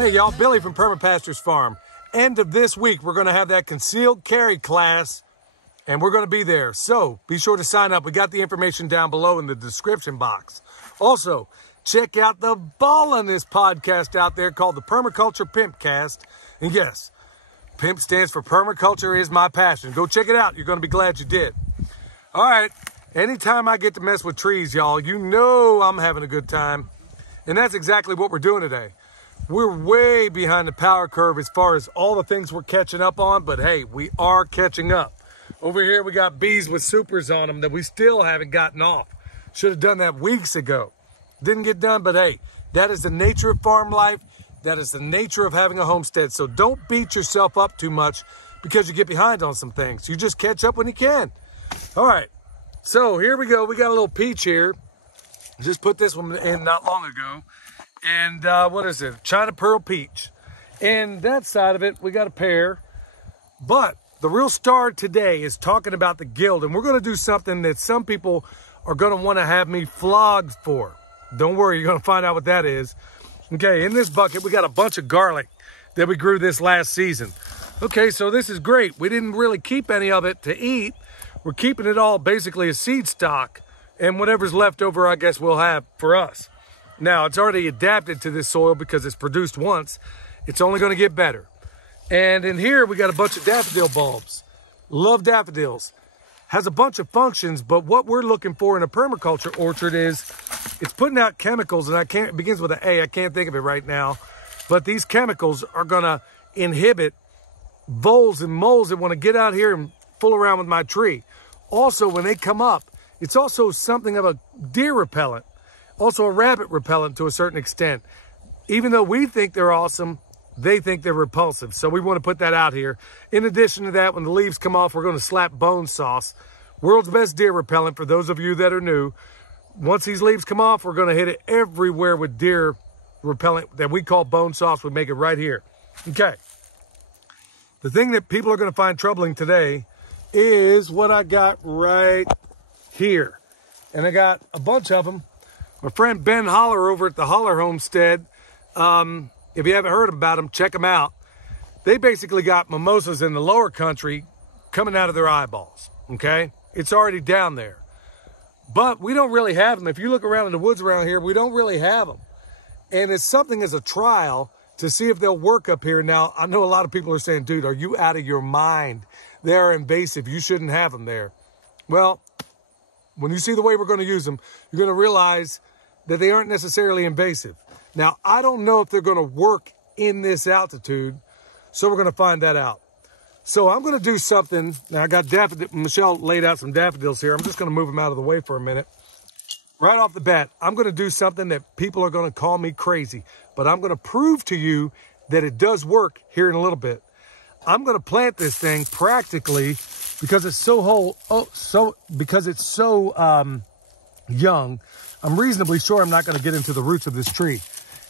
Hey y'all, Billy from Perma Pastures Farm. End of this week, we're gonna have that concealed carry class and we're gonna be there. So be sure to sign up. We got the information down below in the description box. Also, check out the balliness podcast out there called the Permaculture Pimpcast. And yes, Pimp stands for Permaculture is my passion. Go check it out. You're gonna be glad you did. All right, anytime I get to mess with trees, y'all, you know I'm having a good time. And that's exactly what we're doing today. We're way behind the power curve as far as all the things we're catching up on, but hey, we are catching up. Over here, we got bees with supers on them that we still haven't gotten off. Should have done that weeks ago. Didn't get done, but hey, that is the nature of farm life. That is the nature of having a homestead. So don't beat yourself up too much because you get behind on some things. You just catch up when you can. All right, so here we go. We got a little peach here. Just put this one in not long ago. And what is it? China Pearl Peach. And that side of it, we got a pear. But the real star today is talking about the guild. And we're going to do something that some people are going to want to have me flogged for. Don't worry, you're going to find out what that is. Okay, in this bucket, we got a bunch of garlic that we grew this last season. Okay, so this is great. We didn't really keep any of it to eat. We're keeping it all basically a seed stock. And whatever's left over, I guess we'll have for us. Now, it's already adapted to this soil because it's produced once. It's only going to get better. And in here, we got a bunch of daffodil bulbs. Love daffodils. Has a bunch of functions, but what we're looking for in a permaculture orchard is it's putting out chemicals, and it begins with an A. I can't think of it right now. But these chemicals are going to inhibit voles and moles that want to get out here and fool around with my tree. Also, when they come up, it's also something of a deer repellent. Also a rabbit repellent to a certain extent. Even though we think they're awesome, they think they're repulsive. So we want to put that out here. In addition to that, when the leaves come off, we're going to slap bone sauce. World's best deer repellent for those of you that are new. Once these leaves come off, we're going to hit it everywhere with deer repellent that we call bone sauce. We make it right here. Okay. The thing that people are going to find troubling today is what I got right here. And I got a bunch of them. My friend Ben Holler over at the Holler Homestead, if you haven't heard about them, check them out. They basically got mimosas in the lower country coming out of their eyeballs, okay? It's already down there. But we don't really have them. If you look around in the woods around here, we don't really have them. And it's something as a trial to see if they'll work up here. Now, I know a lot of people are saying, dude, are you out of your mind? They're invasive. You shouldn't have them there. Well, when you see the way we're going to use them, you're going to realize that they aren't necessarily invasive. Now, I don't know if they're going to work in this altitude, so we're going to find that out. So I'm going to do something. Now, I got daffodil. Michelle laid out some daffodils here. I'm just going to move them out of the way for a minute. Right off the bat, I'm going to do something that people are going to call me crazy, but I'm going to prove to you that it does work here in a little bit. I'm going to plant this thing practically because it's so young. I'm reasonably sure I'm not going to get into the roots of this tree.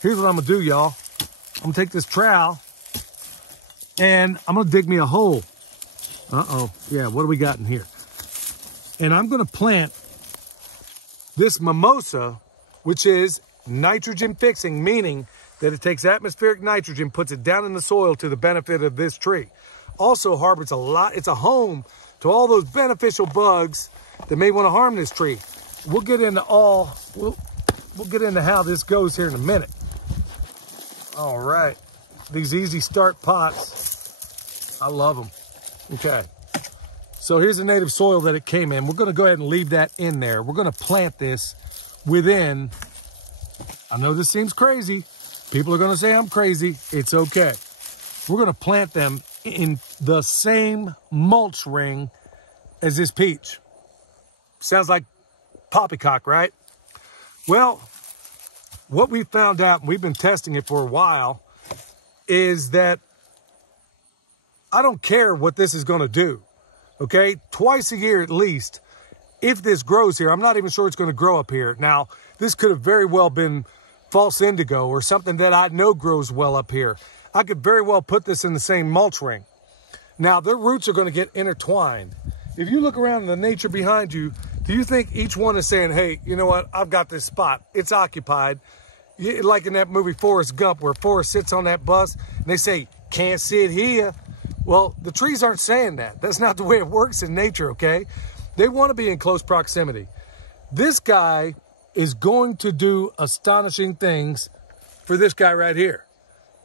Here's what I'm going to do, y'all. I'm going to take this trowel and I'm going to dig me a hole. Uh-oh. Yeah, what do we got in here? And I'm going to plant this mimosa, which is nitrogen fixing, meaning that it takes atmospheric nitrogen, puts it down in the soil to the benefit of this tree. Also harbors a lot. It's a home to all those beneficial bugs that may want to harm this tree. We'll get into we'll get into how this goes here in a minute. All right, these easy start pots, I love them. Okay, so here's the native soil that it came in. We're going to go ahead and leave that in there. We're going to plant this within, I know this seems crazy. People are going to say I'm crazy. It's okay. We're going to plant them in the same mulch ring as this peach. Sounds like poppycock, right? Well, what we found out, and we've been testing it for a while, is that I don't care what this is going to do, okay? Twice a year at least, if this grows here, I'm not even sure it's going to grow up here. Now, this could have very well been false indigo or something that I know grows well up here. I could very well put this in the same mulch ring. Now, their roots are going to get intertwined. If you look around in the nature behind you, do you think each one is saying, hey, you know what? I've got this spot. It's occupied. like in that movie Forrest Gump, where Forrest sits on that bus and they say, "Can't sit here." Well, the trees aren't saying that. That's not the way it works in nature, okay? They want to be in close proximity. This guy is going to do astonishing things for this guy right here.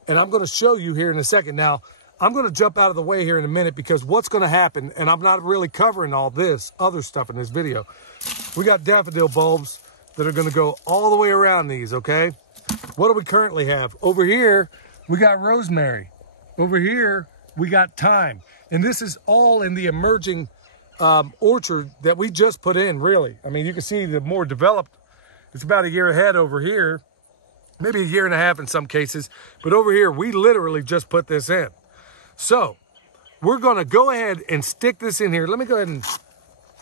And I'm going to show you here in a second. Now, I'm going to jump out of the way here in a minute, because what's going to happen, and I'm not really covering all this other stuff in this video. We got daffodil bulbs that are going to go all the way around these, okay? What do we currently have? Over here, we got rosemary. Over here, we got thyme. And this is all in the emerging orchard that we just put in, really. I mean, you can see the more developed, it's about a year ahead over here, maybe a year and a half in some cases. But over here, we literally just put this in. So we're going to go ahead and stick this in here. Let me go ahead and,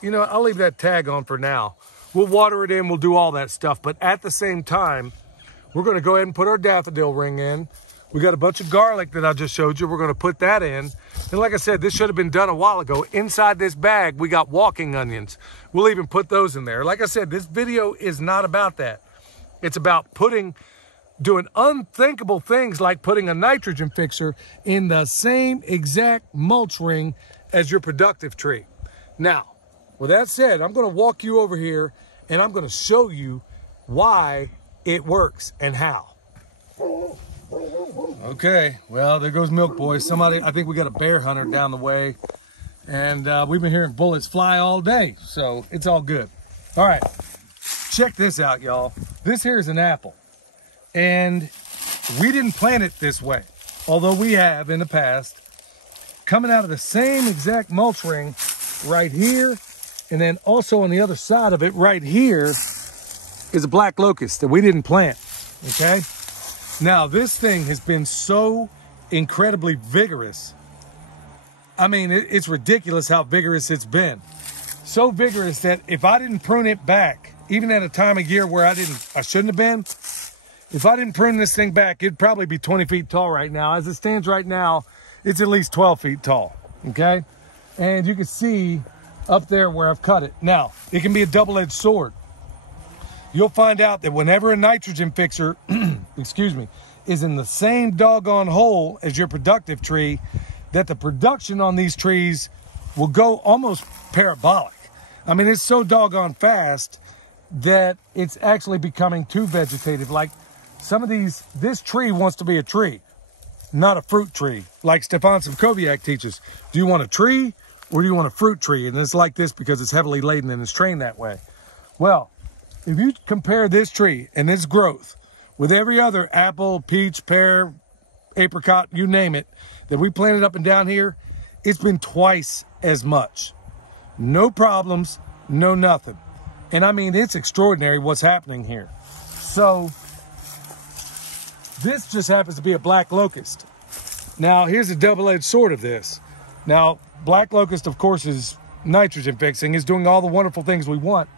you know, I'll leave that tag on for now. We'll water it in, we'll do all that stuff. But at the same time, we're going to go ahead and put our daffodil ring in. We got a bunch of garlic that I just showed you. We're going to put that in. And like I said, this should have been done a while ago. Inside this bag, we got walking onions. We'll even put those in there. Like I said, this video is not about that. It's about doing unthinkable things like putting a nitrogen fixer in the same exact mulch ring as your productive tree. Now, with that said, I'm going to walk you over here and I'm going to show you why it works and how. Okay, well, there goes Milk Boy. I think we got a bear hunter down the way, and we've been hearing bullets fly all day, so it's all good. All right, check this out, y'all. This here is an apple, and we didn't plant it this way, although we have in the past. Coming out of the same exact mulch ring right here, and then also on the other side of it right here is a black locust that we didn't plant, okay? Now, this thing has been so incredibly vigorous. I mean, it's ridiculous how vigorous it's been. So vigorous that if I didn't prune it back, even at a time of year where I shouldn't have been, if I didn't prune this thing back, it'd probably be 20 feet tall right now. As it stands right now, it's at least 12 feet tall, okay? And you can see up there where I've cut it. Now, it can be a double-edged sword. You'll find out that whenever a nitrogen fixer, excuse me, is in the same doggone hole as your productive tree, that the production on these trees will go almost parabolic. I mean, it's so doggone fast that it's actually becoming too vegetative. Like some of these, this tree wants to be a tree, not a fruit tree. Like Stefan Simkoviak teaches, do you want a tree or do you want a fruit tree? And it's like this because it's heavily laden and it's trained that way. Well, if you compare this tree and its growth with every other apple, peach, pear, apricot, you name it, that we planted up and down here, it's been twice as much. No problems, no nothing. And I mean, it's extraordinary what's happening here. So this just happens to be a black locust. Now, here's a double-edged sword of this. Now, black locust, of course, is nitrogen fixing, is doing all the wonderful things we want.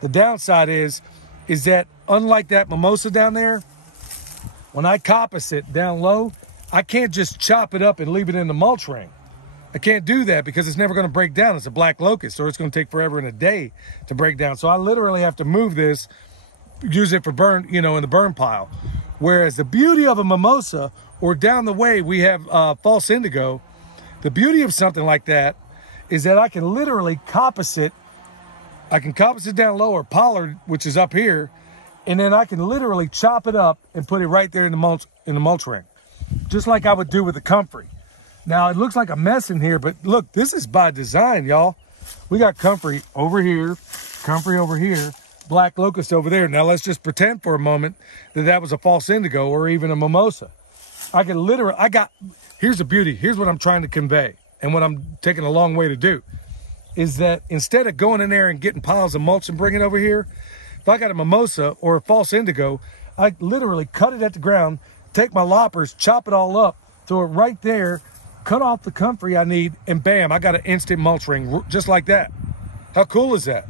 The downside is that unlike that mimosa down there, when I coppice it down low, I can't just chop it up and leave it in the mulch ring. I can't do that because it's never going to break down. It's a black locust, or it's going to take forever and a day to break down. So I literally have to move this, use it for burn, you know, in the burn pile. Whereas the beauty of a mimosa, or down the way we have false indigo, the beauty of something like that is that I can literally coppice it. I can coppice it down low, or pollard, which is up here, and then I can literally chop it up and put it right there in the mulch ring, just like I would do with the comfrey. Now, it looks like a mess in here, but look, this is by design, y'all. We got comfrey over here, black locust over there. Now, let's just pretend for a moment that that was a false indigo or even a mimosa. I can literally, here's the beauty. Here's what I'm trying to convey, and what I'm taking a long way to do, is that instead of going in there and getting piles of mulch and bringing it over here, if I got a mimosa or a false indigo, I literally cut it at the ground, take my loppers, chop it all up, throw it right there, cut off the comfrey I need, and bam, I got an instant mulch ring just like that. How cool is that?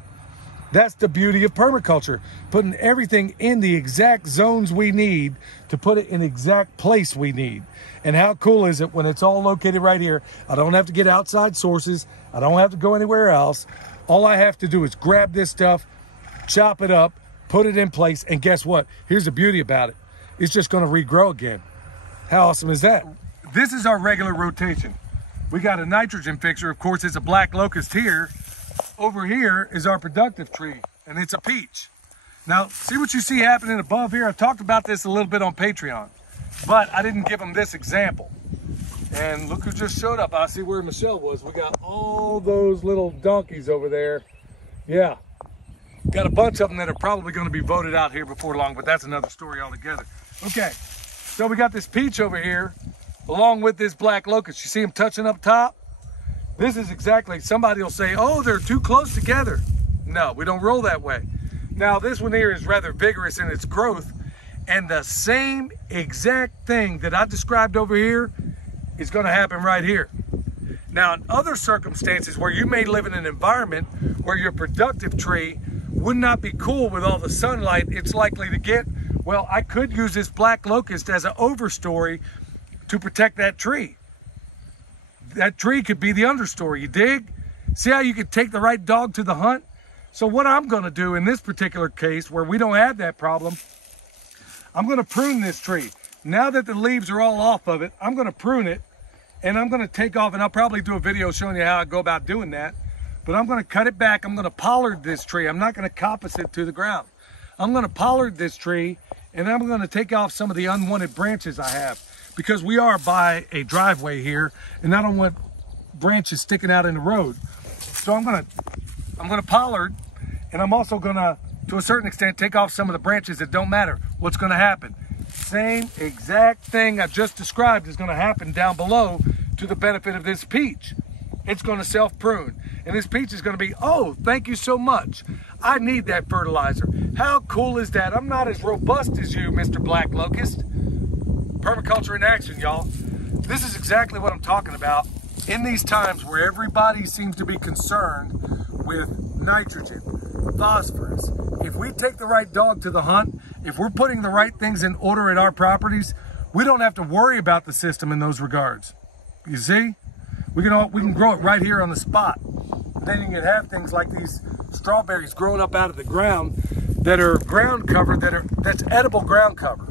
That's the beauty of permaculture, putting everything in the exact zones we need to put it in the exact place we need. And how cool is it when it's all located right here? I don't have to get outside sources. I don't have to go anywhere else. All I have to do is grab this stuff, chop it up, put it in place, and guess what? Here's the beauty about it. it's just going to regrow again. How awesome is that? This is our regular rotation. We got a nitrogen fixture. Of course, it's a black locust here. Over here is our productive tree, and it's a peach. Now, see what you see happening above here? I talked about this a little bit on Patreon, but I didn't give them this example. And look who just showed up. I see where Michelle was. We got all those little donkeys over there. Yeah. Got a bunch of them that are probably going to be voted out here before long, but that's another story altogether. Okay, so we got this peach over here, along with this black locust. You see them touching up top? This is exactly, somebody will say, oh, they're too close together. No, we don't roll that way. Now, this one here is rather vigorous in its growth, and the same exact thing that I described over here is going to happen right here. Now, in other circumstances where you may live in an environment where your productive tree would not be cool with all the sunlight it's likely to get, well, I could use this black locust as an overstory to protect that tree. That tree could be the understory, you dig? See how you could take the right dog to the hunt? So what I'm gonna do in this particular case where we don't have that problem, I'm gonna prune this tree. Now that the leaves are all off of it, I'm gonna prune it, and I'm gonna take off, and I'll probably do a video showing you how I go about doing that, but I'm gonna cut it back. I'm gonna pollard this tree. I'm not gonna coppice it to the ground. I'm gonna pollard this tree, and I'm gonna take off some of the unwanted branches I have, because we are by a driveway here, and I don't want branches sticking out in the road. So I'm gonna pollard, and I'm also gonna, to a certain extent, take off some of the branches that don't matter. What's gonna happen? Same exact thing I just described is gonna happen down below to the benefit of this peach. It's gonna self-prune, and this peach is gonna be, oh, thank you so much. I need that fertilizer. How cool is that? I'm not as robust as you, Mr. Black Locust. Permaculture in action, y'all. This is exactly what I'm talking about in these times where everybody seems to be concerned with nitrogen, phosphorus. If we take the right dog to the hunt, if we're putting the right things in order at our properties, we don't have to worry about the system in those regards. You see? We can grow it right here on the spot. Then you can have things like these strawberries growing up out of the ground that are ground cover, that's edible ground cover.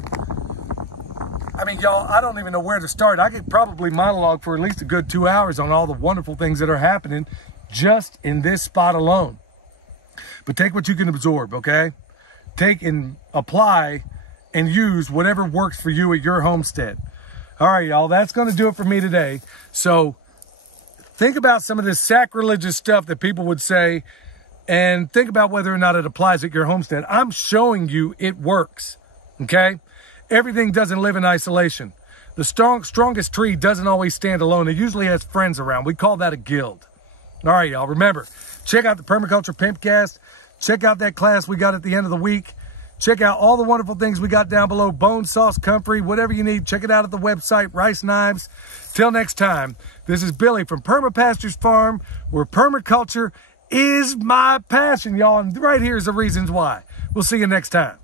I mean, y'all, I don't even know where to start. I could probably monologue for at least a good 2 hours on all the wonderful things that are happening just in this spot alone. But take what you can absorb, okay? Take and apply and use whatever works for you at your homestead. All right, y'all, that's going to do it for me today. So think about some of this sacrilegious stuff that people would say, and think about whether or not it applies at your homestead. I'm showing you it works, okay? Everything doesn't live in isolation. The strongest tree doesn't always stand alone. It usually has friends around. We call that a guild. All right, y'all, remember, check out the Permaculture Pimpcast. Check out that class we got at the end of the week. Check out all the wonderful things we got down below. Bone sauce, comfrey, whatever you need. Check it out at the website, Rice Knives. Till next time, this is Billy from Perma Pastures Farm, where permaculture is my passion, y'all. And right here is the reasons why. We'll see you next time.